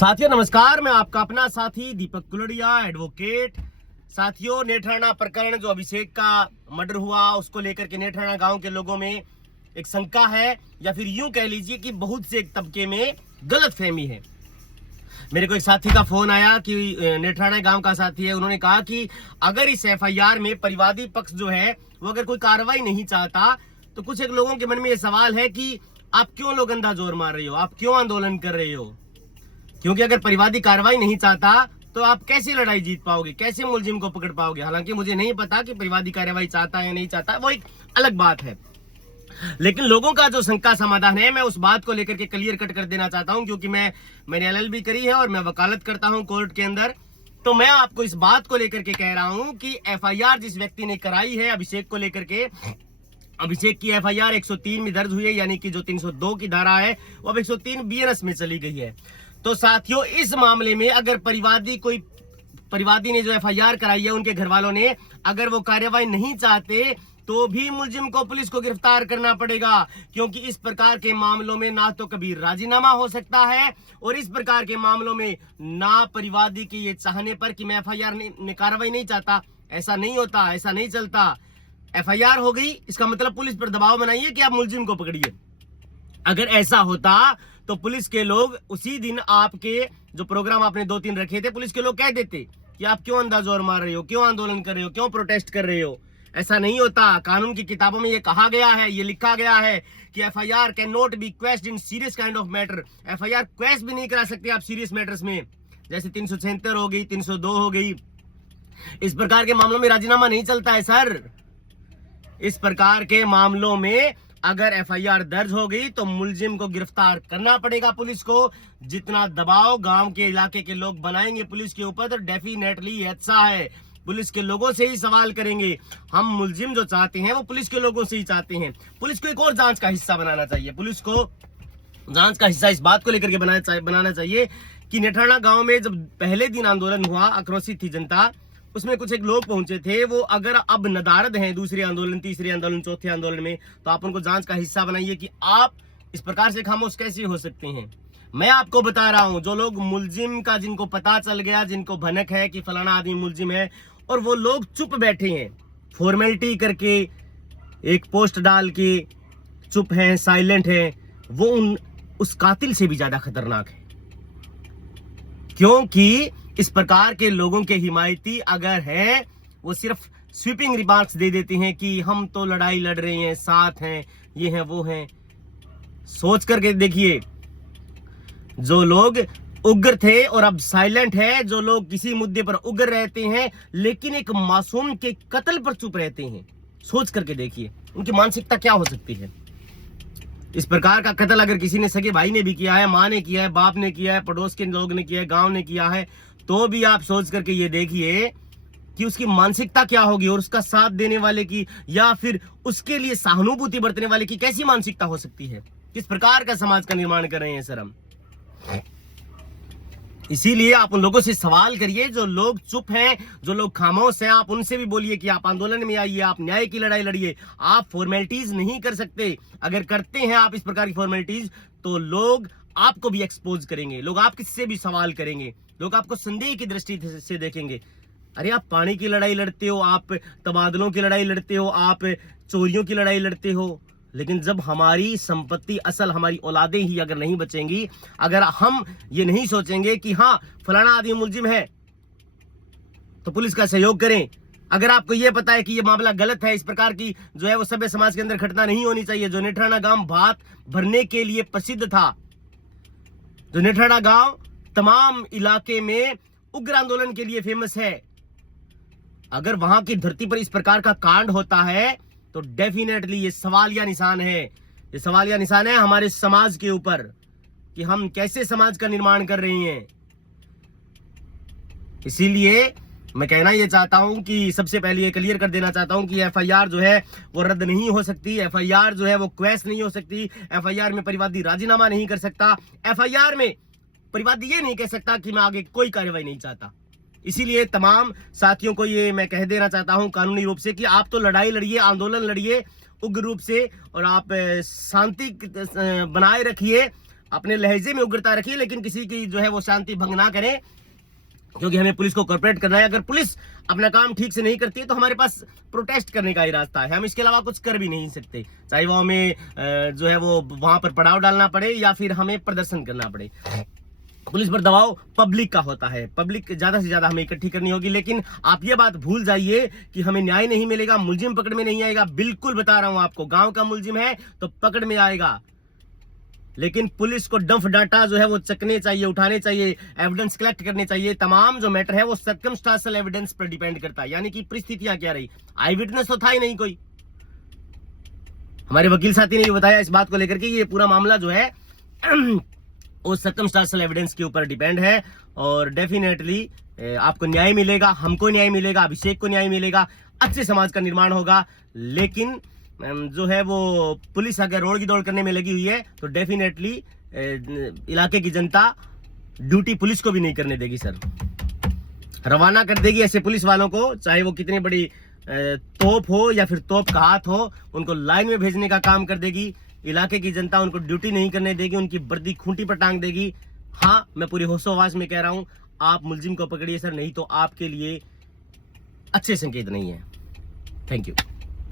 साथियों नमस्कार, मैं आपका अपना साथी दीपक कुलड़िया एडवोकेट। साथियों, नेठराना प्रकरण जो अभिषेक का मर्डर हुआ उसको लेकर के नेठराना गांव के लोगों में एक शंका है, या फिर यूं कह लीजिए कि बहुत से एक तबके में गलतफहमी है। मेरे को एक साथी का फोन आया कि नेठराना गांव का साथी है, उन्होंने कहा कि अगर इस एफआईआर में परिवादी पक्ष जो है वो अगर कोई कार्रवाई नहीं चाहता तो कुछ एक लोगों के मन में ये सवाल है कि आप क्यों लोग अंधा जोर मार रहे हो, आप क्यों आंदोलन कर रहे हो, क्योंकि अगर परिवादी कार्रवाई नहीं चाहता तो आप कैसे लड़ाई जीत पाओगे, कैसे मुलजिम को पकड़ पाओगे। हालांकि मुझे नहीं पता कि परिवादी कार्रवाई चाहता है या नहीं चाहता, वो एक अलग बात है, लेकिन लोगों का जो शंका समाधान है मैं उस बात को लेकर के क्लियर कट कर देना चाहता हूं, क्योंकि मैंने एलएलबी करी है और मैं वकालत करता हूं कोर्ट के अंदर। तो मैं आपको इस बात को लेकर के कह रहा हूं कि एफआईआर जिस व्यक्ति ने कराई है अभिषेक को लेकर के, अभिषेक की एफआईआर 103 में दर्ज हुई है, यानी कि जो 302 की धारा है वो अब 103 बीएनएस में चली गई है। तो साथियों, इस मामले में अगर परिवादी ने जो एफआईआर कराई है, उनके घर वालों ने अगर वो कार्रवाई नहीं चाहते तो भी मुलजिम को पुलिस को गिरफ्तार करना पड़ेगा, क्योंकि इस प्रकार के मामलों में ना तो कभी राजीनामा हो सकता है और इस प्रकार के मामलों में ना परिवादी के ये चाहने पर कि मैं एफआईआर में कार्रवाई नहीं चाहता, ऐसा नहीं होता, ऐसा नहीं चलता। एफआईआर हो गई, इसका मतलब पुलिस पर दबाव बनाइए कि आप मुलजिम को पकड़िए। अगर ऐसा होता तो पुलिस के लोग उसी दिन आपके जो प्रोग्राम आपने 2-3 रखे थे, पुलिस के लोग कह देते कि आप क्यों अंधा जोर मार रहे हो, क्यों आंदोलन कर रहे हो, क्यों प्रोटेस्ट कर रहे हो। ऐसा नहीं होता। कानून की किताबों में ये कहा गया है, ये लिखा गया है कि FIR can not be quashed in serious kind of matter. FIR quashed भी नहीं करा सकते आप सीरियस मैटर्स में, जैसे 376 हो गई, 302 हो गई। इस प्रकार के मामलों में राजीनामा नहीं चलता है सर। इस प्रकार के मामलों में अगर एफआईआर दर्ज हो गई तो मुलजिम को गिरफ्तार करना पड़ेगा पुलिस को। जितना दबाव गांव के इलाके के लोग बनाएंगे पुलिस के ऊपर, तो डेफिनेटली अच्छा है, पुलिस के लोगों से ही सवाल करेंगे। हम मुलजिम जो चाहते हैं वो पुलिस के लोगों से ही चाहते हैं। पुलिस को एक और जांच का हिस्सा बनाना चाहिए। पुलिस को जांच का हिस्सा इस बात को लेकर के बनाना चाहिए कि नेठराना गांव में जब पहले दिन आंदोलन हुआ, आक्रोशित थी जनता, उसमें कुछ एक लोग पहुंचे थे, वो अगर अब नदारद हैं दूसरे आंदोलन, तीसरे आंदोलन, चौथे आंदोलन में, तो आप उनको जांच का हिस्सा बनाइए कि आप इस प्रकार से खामोश कैसे हो सकते हैं। मैं आपको बता रहा हूं, जो लोग मुलजिम का, जिनको पता चल गया, जिनको भनक है कि फलाना आदमी मुलजिम है, और वो लोग चुप बैठे हैं, फॉर्मेलिटी करके एक पोस्ट डाल के चुप हैं, साइलेंट हैं, वो उस कातिल से भी ज्यादा खतरनाक है। क्योंकि इस प्रकार के लोगों के हिमायती अगर हैं, वो सिर्फ स्वीपिंग रिमार्क्स दे देते हैं कि हम तो लड़ाई लड़ रहे हैं, साथ हैं, ये हैं, वो हैं। सोच करके देखिए, जो लोग उग्र थे और अब साइलेंट है, जो लोग किसी मुद्दे पर उग्र रहते हैं लेकिन एक मासूम के कत्ल पर चुप रहते हैं, सोच करके देखिए उनकी मानसिकता क्या हो सकती है। इस प्रकार का कत्ल अगर किसी ने सगे भाई ने भी किया है, माँ ने किया है, बाप ने किया है, पड़ोस के लोग ने किया है, गांव ने किया है, तो भी आप सोच करके ये देखिए कि उसकी मानसिकता क्या होगी, और उसका साथ देने वाले की या फिर उसके लिए सहानुभूति बरतने वाले की कैसी मानसिकता हो सकती है। किस प्रकार का समाज का निर्माण कर रहे हैं सर हम। इसीलिए आप उन लोगों से सवाल करिए जो लोग चुप हैं, जो लोग खामोश हैं, आप उनसे भी बोलिए कि आप आंदोलन में आइए, आप न्याय की लड़ाई लड़िए। आप फॉर्मेलिटीज नहीं कर सकते। अगर करते हैं आप इस प्रकार की फॉर्मेलिटीज तो लोग आपको भी एक्सपोज करेंगे, लोग आपसे भी सवाल करेंगे, लोग आपको संदेह की दृष्टि से देखेंगे। अरे आप पानी की लड़ाई लड़ते हो, आप तबादलों की लड़ाई लड़ते हो, आप चोरियों की लड़ाई लड़ते हो, लेकिन जब हमारी संपत्ति, असल हमारी औलादें ही अगर नहीं बचेंगी, अगर हम ये नहीं सोचेंगे कि हाँ फलाना आदमी मुलजिम है तो पुलिस का सहयोग करें, अगर आपको यह पता है कि यह मामला गलत है, इस प्रकार की जो है वो सभ्य समाज के अंदर घटना नहीं होनी चाहिए। जो नेठराना गांव भात भरने के लिए प्रसिद्ध था, जो नेठराना गांव तमाम इलाके में उग्र आंदोलन के लिए फेमस है, अगर वहां की धरती पर इस प्रकार का कांड होता है तो डेफिनेटली ये सवालिया निशान है, ये सवालिया निशान है हमारे समाज के ऊपर कि हम कैसे समाज का निर्माण कर रहे हैं। इसीलिए मैं कहना ये चाहता हूं कि सबसे पहले ये क्लियर कर देना चाहता हूं कि एफआईआर जो है वो रद्द नहीं हो सकती, एफआईआर जो है वो क्वेश नहीं हो सकती, एफआईआर में परिवादी राजीनामा नहीं कर सकता, एफआईआर में परिवादी ये नहीं कह सकता कि मैं आगे कोई कार्रवाई नहीं चाहता। इसीलिए तमाम साथियों को ये मैं कह देना चाहता हूं कानूनी रूप से कि आप तो लड़ाई लड़िए, आंदोलन लड़िए उग्र रूप से, और आप शांति बनाए रखिए, अपने लहजे में उग्रता रखिए, लेकिन किसी की जो है वो शांति भंग ना करें, क्योंकि हमें पुलिस को कोऑपरेट करना है। अगर पुलिस अपना काम ठीक से नहीं करती है तो हमारे पास प्रोटेस्ट करने का ही रास्ता है, हम इसके अलावा कुछ कर भी नहीं सकते, चाहे वो हमें जो है वो वहां पर पड़ाव डालना पड़े या फिर हमें प्रदर्शन करना पड़े। पुलिस पर दबाव पब्लिक का होता है, पब्लिक ज्यादा से ज्यादा हमें इकट्ठी करनी होगी। लेकिन आप ये बात भूल जाइए कि हमें न्याय नहीं मिलेगा, मुलजिम पकड़ में नहीं आएगा। बिल्कुल बता रहा हूं आपको, गांव का मुलजिम है तो पकड़ में आएगा, लेकिन पुलिस को डंफ डाटा जो है वो चकने चाहिए, उठाने चाहिए, एविडेंस कलेक्ट करने चाहिए। तमाम जो मैटर है वो सर्कमस्टांशियल एविडेंस पर डिपेंड करता है, यानी कि परिस्थितियां क्या रही। आई विटनेस तो था ही नहीं कोई, हमारे वकील साथी ने बताया इस बात को लेकर के ये पूरा मामला जो है वो सर्कमस्टांशियल एविडेंस के ऊपर डिपेंड है। और डेफिनेटली आपको न्याय मिलेगा, हमको न्याय मिलेगा, अभिषेक को न्याय मिलेगा, अच्छे समाज का निर्माण होगा। लेकिन जो है वो पुलिस अगर रोड की दौड़ करने में लगी हुई है तो डेफिनेटली इलाके की जनता ड्यूटी पुलिस को भी नहीं करने देगी सर, रवाना कर देगी ऐसे पुलिस वालों को, चाहे वो कितनी बड़ी तोप हो या फिर तोप का हाथ हो, उनको लाइन में भेजने का काम कर देगी। इलाके की जनता उनको ड्यूटी नहीं करने देगी, उनकी वर्दी खूंटी पर टांग देगी। हाँ, मैं पूरी होशो आवाज में कह रहा हूं, आप मुलजिम को पकड़िए सर, नहीं तो आपके लिए अच्छे संकेत नहीं है। Thank you.